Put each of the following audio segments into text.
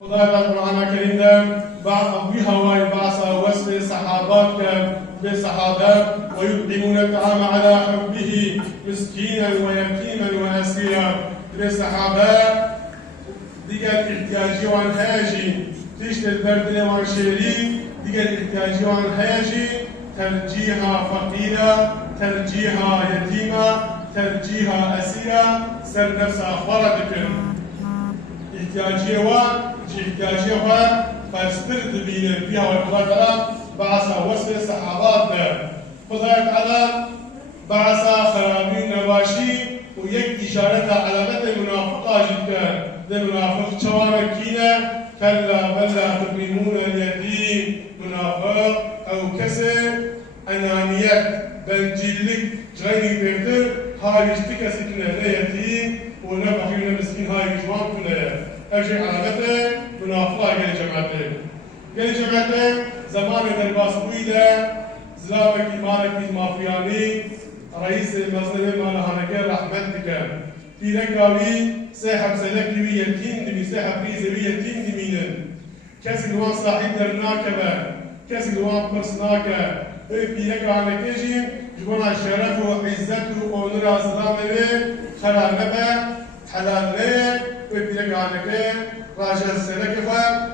در قرآن کریم ده بعض بی هوای بعض الطعام على حبه مسكينا ويتيما واسيرا به صحابه دیگر احتیاجی وان هیجی تیشت البرد وان شیری دیگر احتیاجی وان هیجی ترجیحا فقیرا ترجیحا یتیما ترجیحا اسیرا سر نفس أخبار احتیاجی وان احتیاجی وان فاستر دبینه بیا و خدا تعالی بعثا وصل صحابات ده. خدا تعالی بعثا خرابی نواشی و یک اشارت علامت منافقه جدا ده منافق چوانه کینه؟ كلا بل لا تكرمون اليتيم منافق أو كسر انانيت بنجيلك غني بيرتر هاي لا يتيم ونبقى فينا مسكين هاي جوان كلها ارجع علامته منافقه قال جماعته قال جماعته زمان درباس بويدا زلاوك مالك مافياني رئيس المظلمه مال هانكر رحمتك في لقاوي ساحب سلك بي يتيم دبي ساحب بي زبي يتيم دمينن كاس الوان صاحب درناكبه كاس الوان برسناكه في لقا نكجي جوانا شرف وعزت وقونر اسلام به خلال حلالره ve bileganede rajasına kefal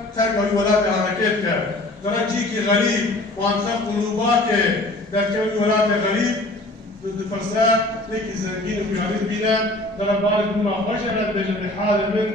ولاد velat کرد. kar. جی ki غریب وانتم قلوبا که در کمی ولاد غریب ضد فرسان لكن زنجين في عريض بنا ضرب بارك بما خشرت به حال من